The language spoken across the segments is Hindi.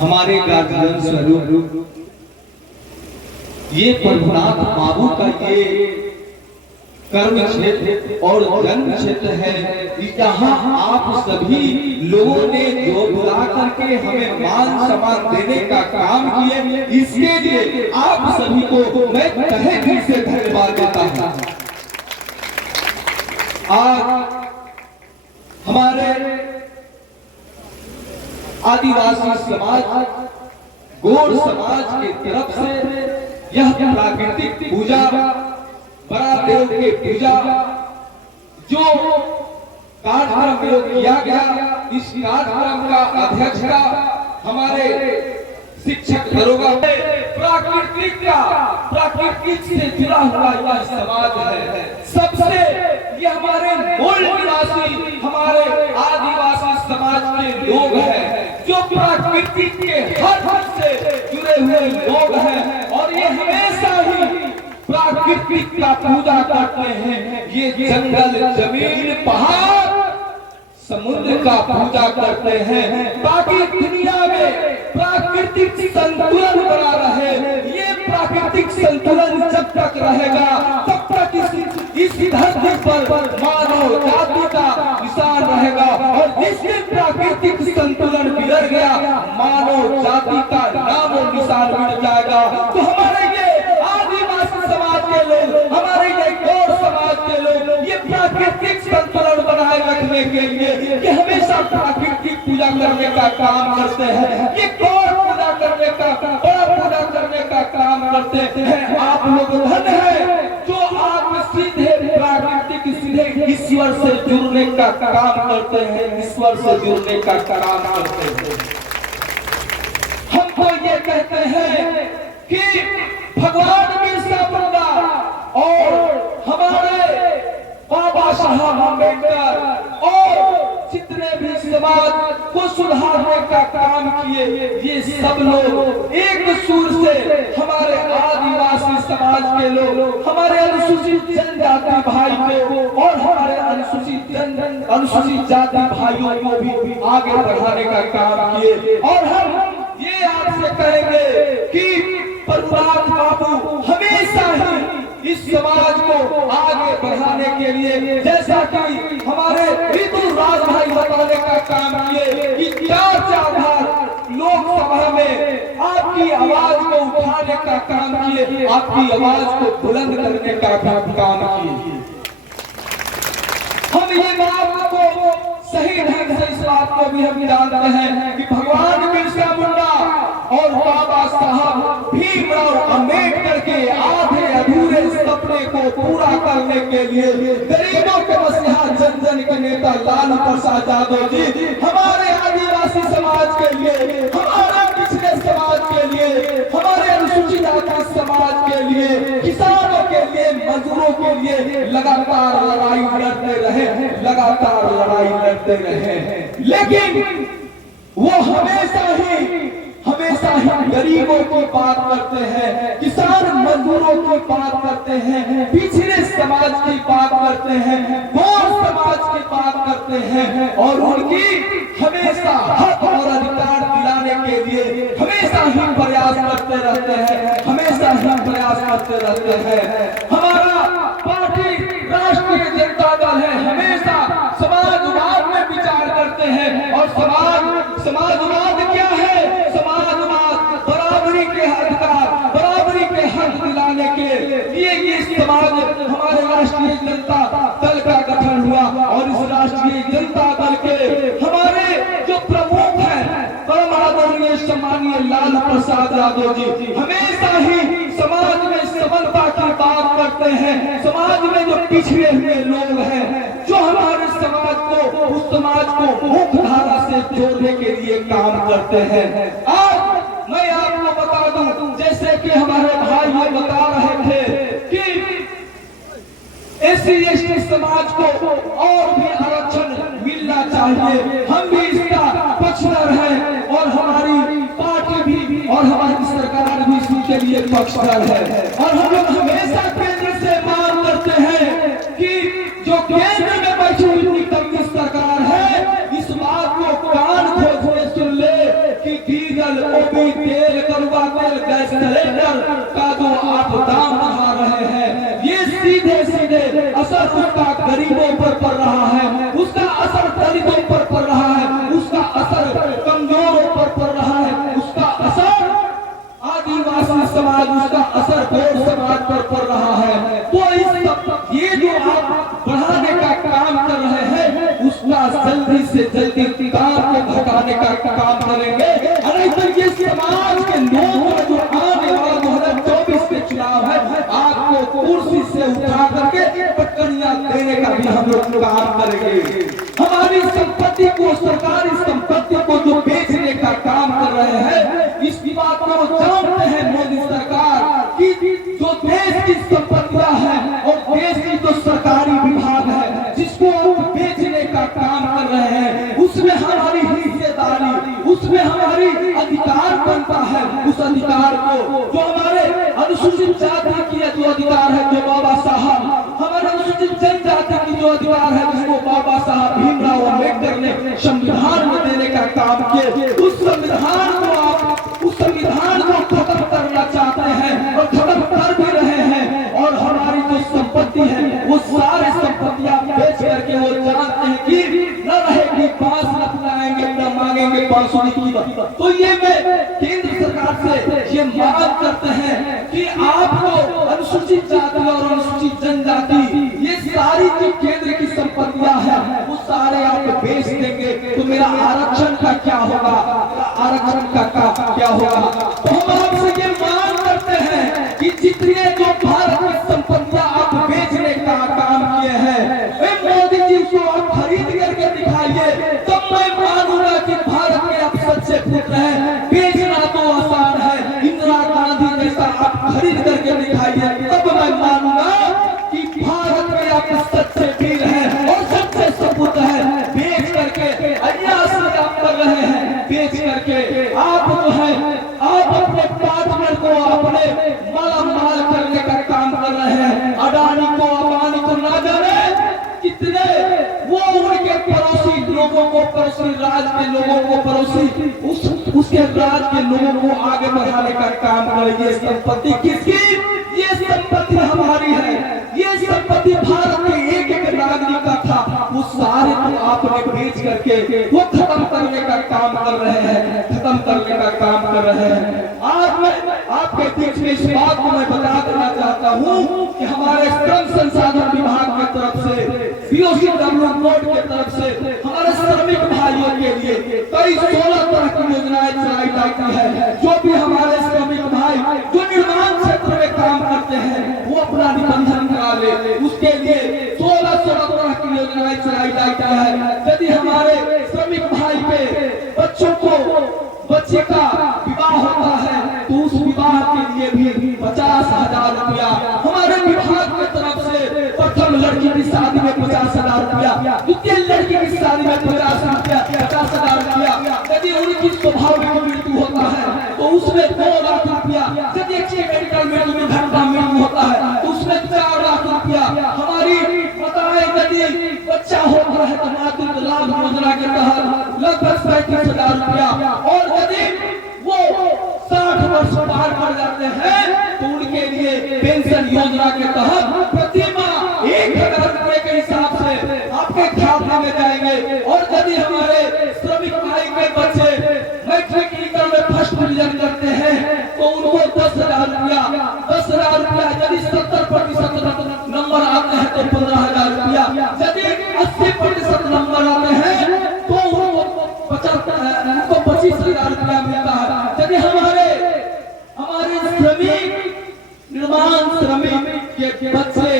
हमारे गार्जियन स्वरूप ये प्रभुनाथ बाबू का ये कर्म क्षेत्र और जन्म क्षेत्र है। यहाँ आप सभी लोगों ने जो बुला करके हमें मान सम्मान देने का काम किए, इसके लिए आप सभी को मैं तहे दिल से धन्यवाद देता हूँ। आज हमारे आदिवासी समाज, गौड़ समाज की तरफ से यह प्राकृतिक पूजा, बड़ा देव की पूजा जो कार्यक्रम में किया गया, इस कार्यक्रम का अध्यक्षता हमारे शिक्षक दरोगा। प्राकृतिक से जुड़ा हुआ यह समाज है। सबसे ये हमारे मूल निवासी, हमारे आदिवासी समाज के लोग हैं जो प्रकृति के हर से जुड़े हुए लोग हैं और ये हमेशा ही प्रकृति का पूजा करते हैं। ये जंगल, जमीन, पहाड़, समुद्र का पूजा करते हैं ताकि दुनिया में प्राकृतिक संतुलन बना रहे। ये प्राकृतिक संतुलन जब तक रहेगा तब तक इस धरती पर मानव जाति का निशान रहेगा और जिस दिन प्राकृतिक संतुलन बिगड़ गया, मानव जाति का नाम और निशान मिट जाएगा। तो हमारे ये आदिवासी समाज के लोग, हमारे ये गौड़ समाज के लोग ये प्राकृतिक संतुलन बनाए रखने के लिए ये हमेशा प्राकृतिक पूजा करने का काम करते हैं। ये गौड़ पूजा करने का, बड़ा पूजा करने का काम करते हैं। आप लोग धन्य है जो आप सीधे प्राकृतिक, सीधे ईश्वर से जुड़ने का काम करते हैं, ईश्वर से जुड़ने का काम करते हैं। हमको ये कहते हैं कि भगवान बिरसा मुंडा और हमारे बाबा साहब अम्बेडकर और जितने भी समाज को सुधारने का काम किए, ये सब लोग एक सुर से हमारे आदिवासी समाज के लोग, हमारे अनुसूचित जनजाति भाई को और हमारे अनुसूचित जाति भाइयों को भी आगे बढ़ाने का काम किए। और हम ये आपसे कहेंगे कि प्रभुनाथ बाबू हमेशा ही इस समाज को आगे बढ़ाने के लिए, जैसा कि हमारे ऋतु राज भाई बताने का काम किए कि 4 बार लोकसभा में आपकी आवाज को उठाने का काम किए, आपकी आवाज को बुलंद करने का काम किए। हम ये बात को सही ढंग से इस बात को भी हम जानते हैं कि भगवान बिरसा मुंडा और बाबा साहब भीमराव अम्बेडकर के आधे अधूरे सपने को पूरा करने के लिए गरीबों के मसीहा, जन जन के नेता लालू प्रसाद यादव जी हमारे आदिवासी समाज के लिए, हमारे पिछड़े समाज के लिए, हमारे अनुसूचित जाति समाज के लिए, किसानों के लिए, मजदूरों के लिए लगातार लड़ाई लड़ते रहे, लगातार लड़ाई लड़ते रहे। लेकिन वो हमेशा ही गरीबों की बात करते हैं, किसान मजदूरों की बात करते हैं, पिछड़े समाज की बात करते हैं, गौड़ समाज की बात करते हैं और उनकी हमेशा हक और अधिकार दिलाने के लिए हमेशा ही प्रयास करते रहते हैं, हमेशा ही प्रयास करते रहते हैं। हमारा पार्टी राष्ट्रीय जनता दल है, हमेशा समाजवाद में विचार करते हैं और समाजवाद क्या है? समाजवाद बराबरी के अधिकार, बराबरी के हक दिलाने के लिए ये समाज, हमारे राष्ट्रीय जनता दल का गठन हुआ और इस राष्ट्रीय जनता दल के हमारे जो प्रमुख हैं परम आदरणीय सम्मानीय लालू प्रसाद यादव जी हमेशा ही समाज में समानता की बात करते हैं। समाज में जो पिछड़े हुए लोग हैं, जो हमारे समाज को, उस समाज को मुख्य धारा से जोड़ने के लिए काम करते हैं। आज मैं आपको बता दूं, जैसे कि हमारे भाई ये बता रहे थे कि SC/ST समाज को और भी आरक्षण मिलना चाहिए, हम भी इसका पक्षधर हैं और हमारी पार्टी भी और हमारी सरकार भी इसके लिए पक्षधर है। और हम लोग हमेशा केंद्र से मांग करते हैं कि जो केंद्र में बैठी हुई कम्युनिस्ट सरकार है, इस बात को कान खोल के सुन ले कि डीजल, ओबी, तेल, कड़वा तेल, गैस सिलेंडर का जो आप दाम बढ़ा रहे हैं, ये सीधे सीधे असर उसका गरीबों पर पड़ रहा है, उसका असर दलितों पर पड़ रहा है, उसका असर कमजोरों पर पड़ रहा है, उसका असर आदिवासी समाज, उसका असर गौर समाज पर पड़ रहा है। तो ये जो आप बढ़ाने का काम कर रहे हैं, उसका जल्दी से जल्दी काम को घटाने का काम करेंगे। अरे तो ये समाज के लोग जो आने वाला 2024 के चुनाव है, आपको कुर्सी से उठा करके पटकनियां देने का भी हम लोग काम करेंगे। हमारी संपत्ति को, सरकारी संपत्ति को जो बेचने का काम कर रहे हैं, इस बात को जानते हैं मोदी सरकार की जो देश की संपत्तियां हैं और देश की जो सरकारी विभाग है जिसको आप बेचने का काम कर रहे हैं, उसमें हमारी हिस्सेदारी, उसमें हमारी अधिकार बनता है। उस अधिकार को जो हमारे अनुसूचित जाति की जो अधिकार है, जो बाबा साहब, हमारे अनुसूचित जनजाति की जो अधिकार है, जिसको बाबा साहब भीमराव अम्बेडकर ने संविधान में देने का काम किया, उस संविधान को आप, उस संविधान को खत्म करना चाहते हैं और खत्म कर भी रहे हैं। और हमारी जो संपत्ति है, वो सारी संपत्तियां बेच करके वो जानते हैं कि न रहेगी बांस, न पिलाएंगे, न मांगेंगे बांसुरी की बात। तो ये मैं केंद्र सरकार से ये मांग करते हैं कि आपको अनुसूचित जाति और अनुसूचित जनजाति, ये सारी जो केंद्र की संपत्तियां हैं, वो सारे आप बेच देंगे तो मेरा आरक्षण का क्या होगा, आरक्षण का क्या होगा। तो हम आपसे ये मांग करते हैं कि जितने जो भारत की संपत्तियां आप बेचने का काम किए हैं, मोदी जी को आप खरीद करके दिखाइए, तब मैं मानूंगा कि भारत के आप सच्चे पुत्र हैं। बेचना तो आसान है, इंदिरा गांधी जैसा आप खरीद करके दिखाइए, तब मैं मानूंगा कि भारत में आप सच्चे वीर हैं और सच्चे सपूत हैं। बेच करके अन्याय आप कर रहे हैं, बेच करके आप जो है आप अपने पार्टनर को अपने मालामाल करने का काम कर रहे हैं। अडानी को, अंबानी को ना जाने कितने वो उनके पड़ोसी लोगों को, पड़ोसी राज के लोगों को, पड़ोसी उसके राज के लोगों को आगे बढ़ाने का काम कर रही है। संपत्ति किसकी? ये संपत्ति हमारी है, ये संपत्ति भारत के एक एक नागरिक का था, वो सारे को आपने बेच करके वो खत्म करने का काम कर रहे हैं, खत्म करने का काम कर रहे हैं। आज मैं आपके बीच में इस बात को मैं बता देना चाहता हूँ कि हमारे श्रम संसाधन विभाग की तरफ से, बीओसीडब्ल्यू बोर्ड की तरफ से हमारे श्रमिक भाइयों के लिए कई 16 तरह की योजनाएं चलाई जाती है। जो भी हमारे श्रमिक भाई जो निर्माण क्षेत्र में काम करते हैं, वो अपना निबंधन करा ले, उसके लिए 16 तरह की योजनाएं चलाई जाती है। यदि हमारे श्रमिक भाई के बच्चों को, बच्चे का विवाह होता है, तो उस विवाह के लिए भी 50,000 रुपया हमारे विभाग की तरफ से, प्रथम लड़की की शादी में 50,000 रुपया, द्वितीय लड़की की शादी में 50,000 रुपया, यदि उनकी स्वाभाविक मृत्यु होता है तो उसमें 2 लाख रुपया, यदि अच्छी मेडिकल में दुर्घटना मृत्यु होता है तो उसमें 4 लाख रुपया हमारी बताए। यदि बच्चा होता है तो मातृत्व लाभ योजना के तहत लगभग 35,000 रुपया, और यदि वो 60 वर्ष पार कर जाते हैं तो उनके लिए पेंशन योजना के तहत प्रति माह 1,000 रुपए के हिसाब से आपके खाते में जाएंगे। और यदि हमारे श्रमिक भाई के बच्चे मैट्रिक इंटर में फर्स्ट डिवीजन करते हैं तो उनको 10,000 रुपया, 10,000 रुपया, यदि 70% नंबर आते हैं तो 15,000 रुपया, यदि 80% नंबर आते हैं तो उनको 25,000 रुपया मिलता है। यदि हमारे श्रमिक, निर्माण श्रमिक के बच्चे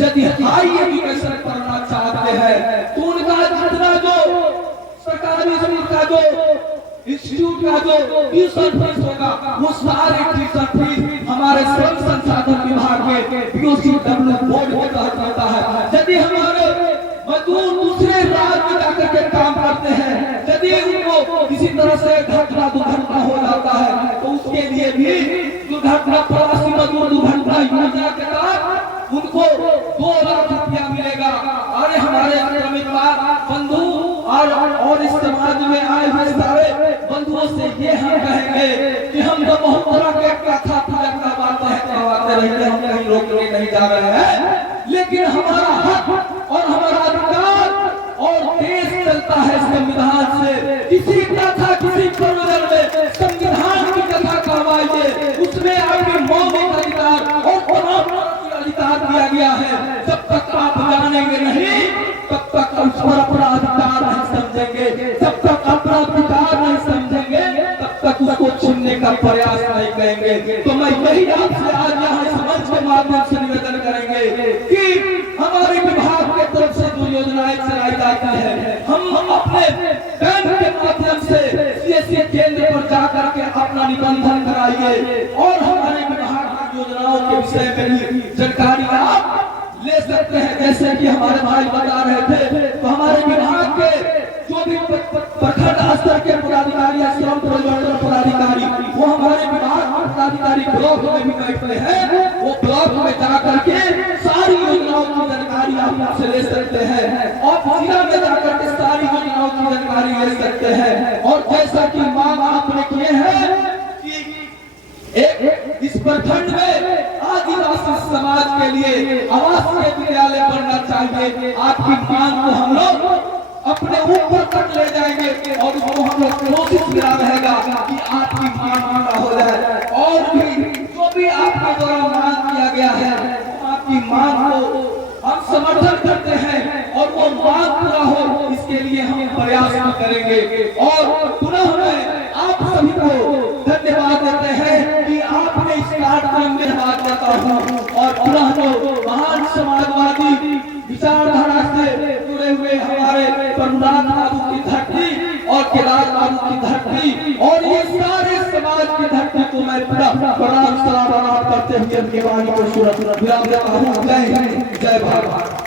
यदि हाई एजुकेशन करना चाहते हैं तो उनका जितना जो सरकारी स्कूल का जो इंस्टीट्यूट का जो ट्यूशन फीस होगा, वो सारे ट्यूशन फीस हमारे श्रम संसाधन विभाग के बीओसीडब्ल्यू बोर्ड के तहत होता है। यदि हमारे मजदूर दूसरे राज्य में जाकर के काम करते हैं, यदि उनको किसी तरह से घटना दुर्घटना हो जाता है तो उसके लिए भी दुर्घटना, प्रवासी मजदूर दुर्घटना योजना के तहत उनको 2 लाख रुपया मिलेगा। अरे हमारे श्रमिक बंधु और इस समाज में आए हुए सारे बंधुओं से ये हम कहेंगे कि हम तो बहुत तरह के कथा पूजा करवाते रहेंगे, हम कहीं रोकने नहीं जा रहे हैं, लेकिन हमारा हक और हमारा अधिकार और देश चलता है संविधान से। किसी कथा किसी प्रवचन में संविधान की कथा करवाइए, उसमें आपके मौलिक अधिकार और तमाम अधिकार दिया गया है। जब तक आप जानेंगे नहीं तब तक उस पर अपना अधिकार नहीं समझेंगे, जब तक अपना अधिकार नहीं समझेंगे तब तक उसको छीनने का प्रयास नहीं करेंगे। तो मैं यही आपसे आज यहाँ इस मंच के माध्यम से निवेदन करेंगे कि हमारे विभाग के तरफ से जो योजनाएं चलाई जाती है, हम अपने बैंक के माध्यम से सीएससी केंद्र पर जाकर के अपना निबंधन कराइए और हमारे विभाग की योजनाओं के विषय में भी जानकारी आप ले सकते हैं। जैसे कि हमारे भाई बता रहे थे, तो हमारे विभाग के जो भी प्रखंड स्तर के पदाधिकारी या श्रम परिवर्तन पदाधिकारी वो हमारे विभाग पदाधिकारी ब्लॉक में भी बैठते हैं, वो ब्लॉक में जाकर के सारी योजनाओं की जानकारी आप से ले सकते हैं और जिला में जाकर के सारी योजनाओं की जानकारी ले सकते हैं। और जैसा कि मांग आपने किए हैं कि एक इस प्रखंड में आदिवासी समाज के लिए आवासीय विद्यालय बनना चाहिए, आपकी मांग को हम लोग अपने ऊपर तक ले जाएंगे और उसको हम लोग कोशिश किया रहेगा कि आपकी मांग पूरा हो जाए। और भी जो भी आपके द्वारा मांग किया गया है आपकी मांग को हम समर्थन करते हैं और वो मांग पूरा हो इसके लिए हम प्रयास करेंगे। और पुनः मैं आप सभी को धन्यवाद देते हैं कि आपने इस कार्यक्रम में भाग लेता हूँ और पुनः जो महान समाजवादी विचारधारा से जुड़े हुए हमारे प्रभुनाथ बाबू की धरती और केदार बाबू की धरती और ये सारे समाज की धरती को मैं पूरा प्रणाम सलाम करते हुए अपनी वाणी को सुरत विराम देता हूँ। जय हिंद, जय भारत।